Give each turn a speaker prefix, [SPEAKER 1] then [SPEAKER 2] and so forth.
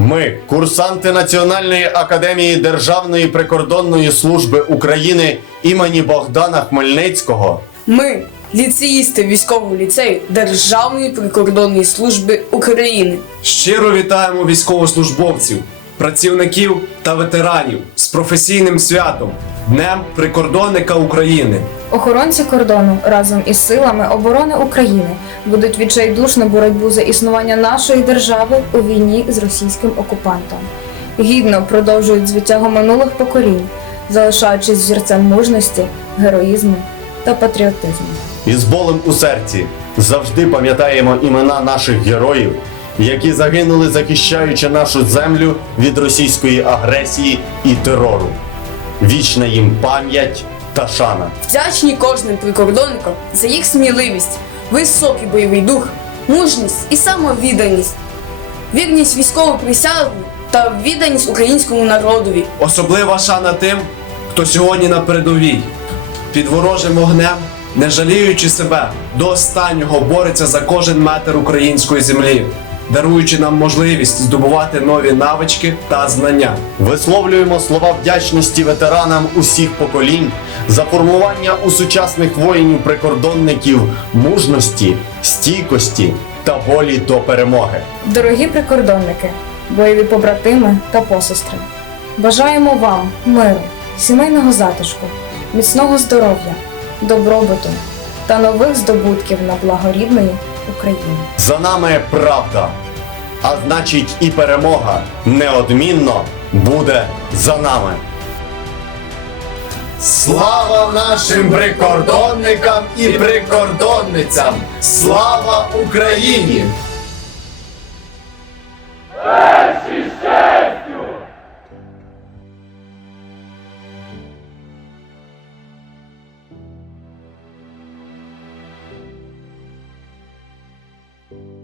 [SPEAKER 1] Ми, курсанти Національної академії Державної прикордонної служби України імені Богдана Хмельницького,
[SPEAKER 2] Ми ліцеїсти військового ліцею Державної прикордонної служби України.
[SPEAKER 3] Щиро вітаємо військовослужбовців, працівників та ветеранів з професійним святом Днем прикордонника України.
[SPEAKER 4] Охоронці кордону разом із силами оборони України будуть відчайдушну боротьбу за існування нашої держави у війні з російським окупантом. Гідно продовжують звитягу минулих поколінь, залишаючись зірцем мужності, героїзму та патріотизму.
[SPEAKER 1] і з болем у серці завжди пам'ятаємо імена наших героїв, які загинули, захищаючи нашу землю від російської агресії і терору. Вічна їм пам'ять та шана.
[SPEAKER 2] Вдячні кожним прикордонникам за їх сміливість, високий бойовий дух, мужність і самовідданість, вірність військову присягу та відданість українському народові.
[SPEAKER 3] Особлива шана тим, хто сьогодні на передовій, під ворожим вогнем, не жаліючи себе, до останнього бореться за кожен метр української землі, даруючи нам можливість здобувати нові навички та знання.
[SPEAKER 1] Висловлюємо слова вдячності ветеранам усіх поколінь за формування у сучасних воїнів-прикордонників мужності, стійкості та волі до перемоги.
[SPEAKER 4] Дорогі прикордонники, бойові побратими та посестри, бажаємо вам миру, сімейного затишку, міцного здоров'я, добробуту та нових здобутків на благо рідної України.
[SPEAKER 1] За нами правда, а значить і перемога неодмінно буде за нами. Слава нашим прикордонникам і прикордонницям! Слава Україні!